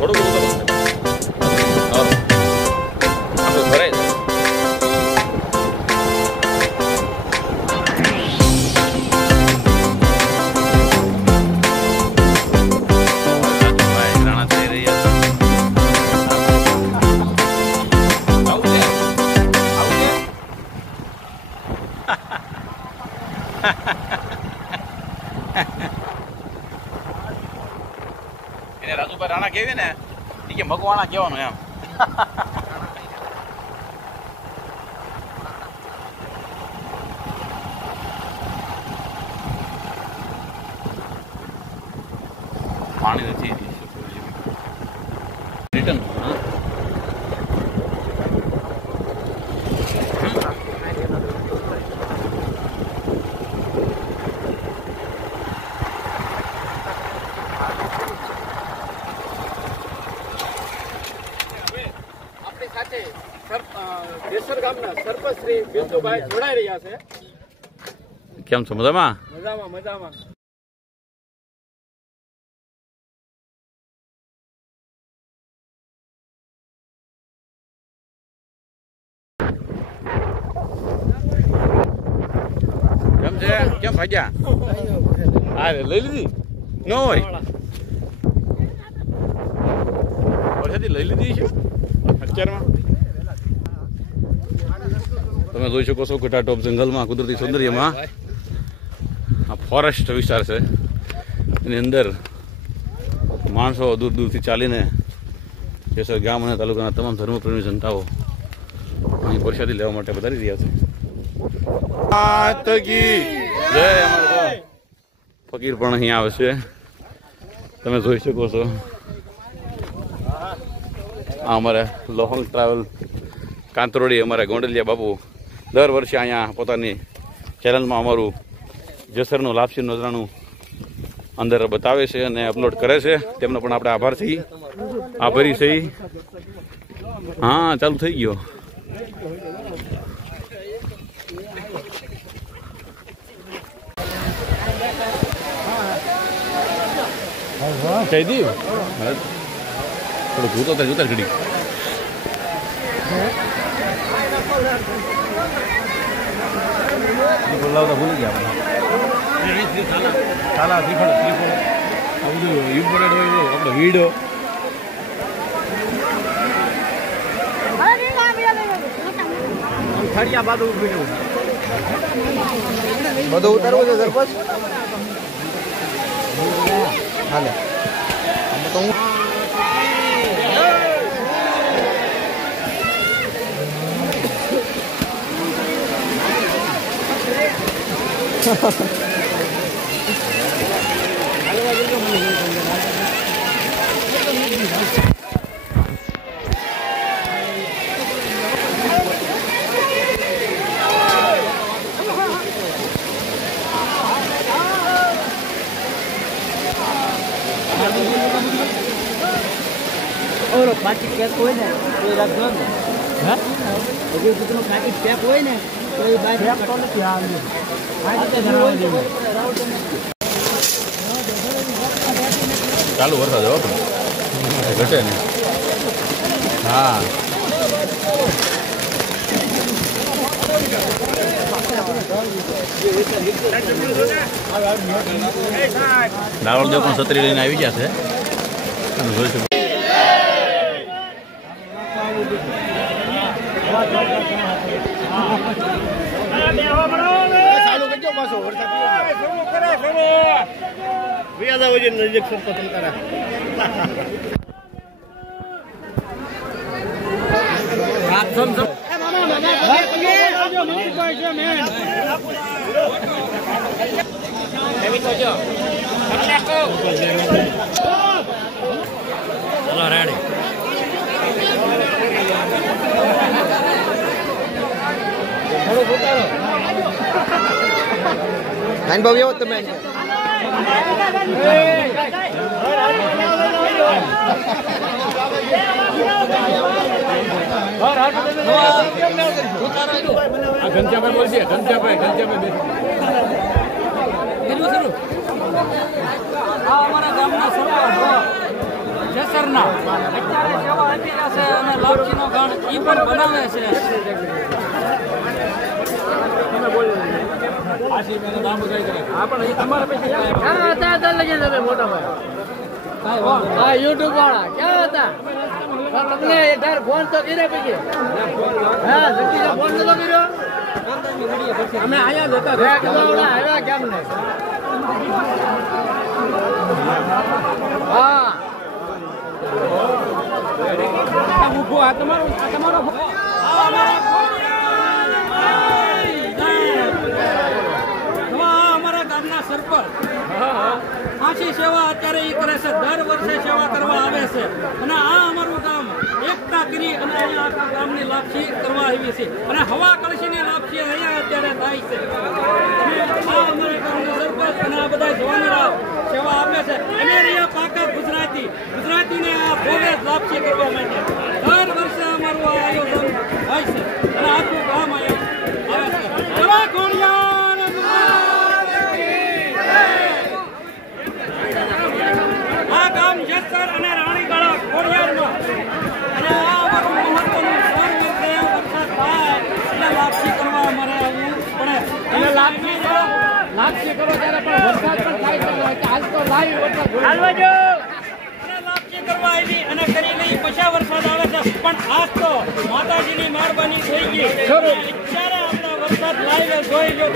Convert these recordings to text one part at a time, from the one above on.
થોડું બધું ભરાય જાય. એને રાજુભાઈ રાણા કેવી ને એ કે મગવાણા કહેવાનું એમ. પાણી નથી રિટર્ન. દેશર ગામના સરપંચ શ્રી બિંદુભાઈ જોડાઈ રહ્યા છે. કેમ છો? મજામાં? મજામાં મજામાં. કેમ છે? કેમ ભાગ્યા? હા લઈ લીધી ન હોય વરસાદી લઈ લીધી છે અત્યારમાં. તમે જોઈ શકો છો ઘટાટોપ જંગલમાં કુદરતી સૌંદર્યમાં આ ફોરેસ્ટ વિસ્તાર છે. એની અંદર માણસો દૂર દૂરથી ચાલીને જેસર ગામ અને તાલુકાના તમામ ધર્મપ્રેમી જનતાઓ અહીં પ્રસાદી લેવા માટે વધારી રહ્યા છે. જય અમાર ફકીર પણ અહીં આવે છે. તમે જોઈ શકો છો આ અમારે લોહંગ ટ્રાવેલ કાંતરોડી અમારા ગોંડલિયા બાપુ દર વર્ષે અહીંયા પોતાની ચેનલમાં અમારું જેસરનું લાપસી નજરાનું અંદર બતાવે છે અને અપલોડ કરે છે. તેમનો પણ આપણે આભારી છીએ. હા ચાલુ થઈ ગયો. કહી દઉં થોડું જોતા ઘડી બોલાવતા ભૂલી ગયા આપણે ઇમ્પોર્ટેડ હોય આપણે વિડીયો થળિયા બધું ઉતારવું છે સરપંચ. હાલે તો હું और बाकी पैक હોય ને તો રાખજો ને. હા હજી કેટલો ખાટી પેક હોય ને તો એ બાય પેક તો નથી આવી. ચાલુ વરસાદ હો ઘટે ને. હા દાવળદેવ પણ છત્રી લઈને આવી ગયા છે. જોઈ શકો નાન ભાવ એવો તમે ઘનશ્યાભાઈ બોલશે. ઘનશ્યાભાઈ અમારા ગામના સરપંચ જેસર ઘરના અત્યારે સેવા આપી રહ્યા છે અને લાપસીનો ગાણ એ પણ બનાવે છે. હા યુટ્યુબ વાળા ક્યાં હતા તમને યાર ફોન તો કર્યા પછી હા જલ્દી ફોન નતો કર્યો અમે આયા જતા આવ્યા કેમ નહીં હા મૂકો આ તમારો અમારા ગામના સરપંચ આછી સેવા અત્યારે એ કરે છે. દર વર્ષે સેવા કરવા આવે છે અને આ અમારું ગામ એકતા કરી અને અહીંયા આખા ગામની લાપસી કરવા આવી છે અને હવા કળશીની લાપસી અહીંયા અત્યારે થાય છે. આ અમારા ગામના સરપંચ અને આ બધા જવાનો સેવા આપે છે અને અહીંયા પાકા ગુજરાતીને આ ભોગે લાપસી કરવા માટે દર વર્ષે અમારું આ આયોજન હોય છે અને આખું ગામ અહીંયા આવે છે. જય ખોડિયાર! આ ગામ જેસર અને રાણીગાળા ખોડિયારમાં અને આ અમારું મહત્વનું સ્થળ છે. વરસાદ થાય એટલે લાપસી કરવા અમારે આવવું પડે અને લાપસી કરો ત્યારે પણ વરસાદ પણ થાય છે. આજ તો લાવી વરસાદ લાપસી કરવા આવી અને કરી લઈ પછી વરસાદ આવે છે પણ આજ તો માતાજીની મહેરબાની થઈ ગઈ. અત્યારે આપણે વરસાદ લાવીને જોઈ લો.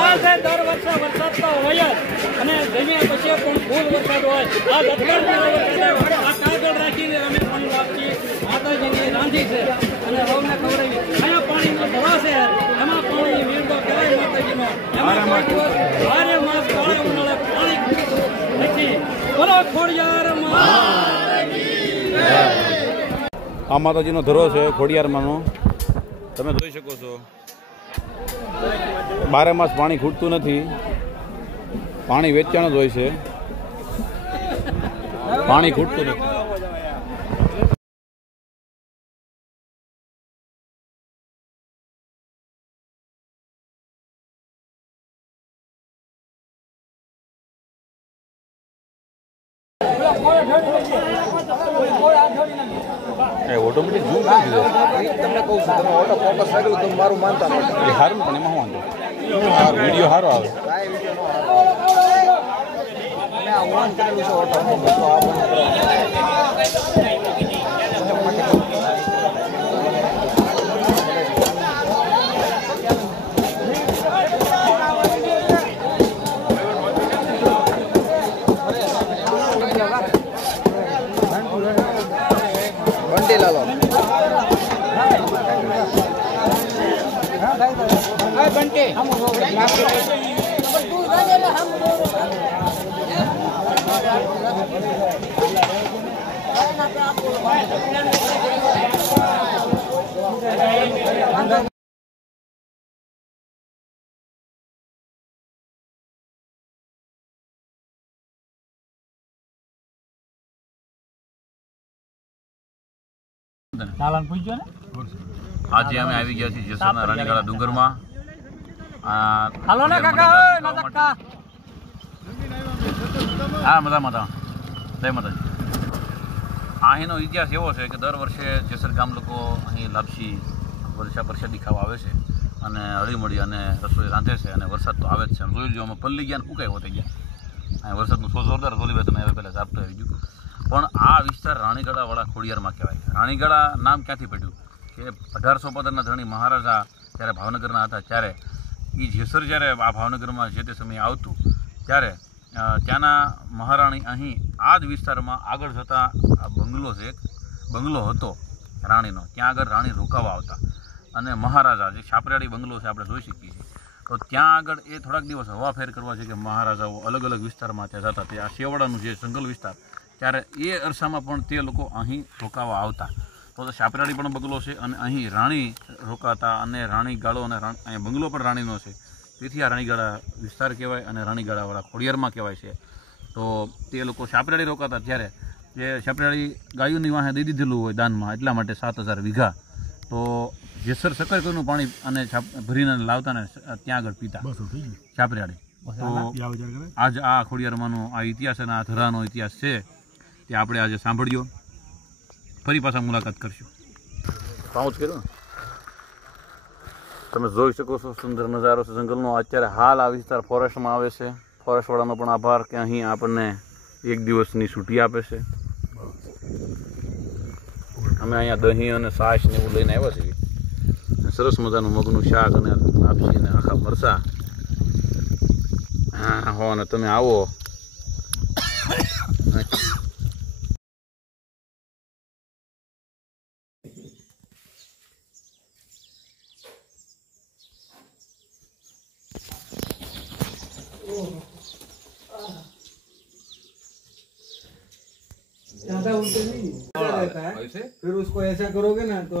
આ છે દર વર્ષે વરસાદ તો હોય જ અને જમ્યા પછી પણ ફૂલ વરસાદ હોય. આ કાગળ રાખીને અમે પણ લાપસી માતાજીની રાંધી છે અને સૌને ખવડાવી. અહીંયા પાણીનો ધવા છે એમાં પાણી વીરતો કહેવાય માતાજીનો. એમાં કોઈ દિવસ બારે માસ કાળે ઉનાળે પાણી નથી. બોલો ખોડિયાર આ માતાજીનો ધરો છે ખોડિયારમાંનો. તમે જોઈ શકો છો 12 માસ પાણી ખૂટતું નથી. પાણી વેચાણ જ હોય છે, પાણી ખૂટતું નથી. ઓટોમેટિક ઝૂમ કરી દીધો. તમને કહું છું તમે ઓટો ફોકસ રાખ્યું તમે મારું માનતા નથી. એ સારું પણ એમાં શું વાંધો? વિડીયો સારો આવે. કાંઈ વિડીયો ન આવે. મેં આ ઓન કરેલું છે ઓટો ફોકસ તો આ બંધ બંટી લાલો આજે અમે આવી ગયા છીએ જેસરના રાણીગાળા ડુંગરમાં. હા મજા જય માતાજી. અહીંનો ઇતિહાસ એવો છે કે દર વર્ષે જેસર ગામ લોકો અહીં લાપસી વરસાદી ખાવા આવે છે અને હળીમળી અને રસોઈ રાંધે છે અને વરસાદ તો આવે જ છે. જોઈ લો અમે પલ્લી ગયા ને ઉકાઈ હોતી ગયા. અહીં વરસાદનું સો જોરદાર ધોલીભાઈ તમે હવે પહેલાં ઝાપટું આવી ગયું. પણ આ વિસ્તાર રાણીગાળાવાળા ખોડિયારમાં કહેવાય. રાણીગાળા નામ ક્યાંથી પડ્યું કે 1815ના ધણી મહારાજા જ્યારે ભાવનગરના હતા ત્યારે એ જેસર જ્યારે આ ભાવનગરમાં જે તે સમયે આવતું ત્યારે ત્યાંના મહારાણી અહીં આ જ વિસ્તારમાં આગળ જતાં બંગલો છે, એક બંગલો હતો રાણીનો, ત્યાં આગળ રાણી રોકાવા આવતા અને મહારાજા જે છાપરાડી બંગલો છે આપણે જોઈ શકીએ છીએ. તો ત્યાં આગળ એ થોડાક દિવસ હવાફેર કરવા છે કે મહારાજાઓ અલગ અલગ વિસ્તારમાં ત્યાં જતા. તે આ શેવાડાનું જે જંગલ વિસ્તાર ત્યારે એ અરસામાં પણ તે લોકો અહીં રોકાવા આવતા. તો છાપરાડી પણ બંગલો છે અને અહીં રાણી રોકાતા અને રાણીગાળો અને અહીંયા બંગલો પણ રાણીનો છે. તેથી આ રાણીગાળા વિસ્તાર કહેવાય અને રાણીગાળાવાળા ખોડિયારમાં કહેવાય છે. તો તે લોકો છાપરાડી રોકાતા ત્યારે જે છાપરાડી ગાયોની વાહે દઈ દીધેલું હોય દાનમાં, એટલા માટે 7000 વીઘા. તો જેસર સક્કરકરનું પાણી અને ભરીને લાવતા ને ત્યાં આગળ પીતા છાપરાડી. તો આજ આ ખોડિયારમાંનો આ ઇતિહાસ અને આ ધરાનો ઇતિહાસ છે તે આપણે આજે સાંભળ્યો. ફરી પાછા મુલાકાત કરશું. પાઉં જ કર્યું ને તમે જોઈ શકો છો સુંદર નજારો છે જંગલનો. અત્યારે હાલ આ વિસ્તાર ફોરેસ્ટમાં આવે છે. ફોરેસ્ટવાળાનો પણ આભાર કે અહીં આપણને એક દિવસની છૂટી આપે છે. અમે અહીંયા દહીં અને છાશ ને એવું લઈને આવ્યા છીએ. સરસ મજાનું મગનું શાક અને લાપસી અને આખા મરચાં. હા હો અને તમે આવો. ज्यादा उल्टे नहीं रहता है, फिर उसको ऐसा करोगे ना तो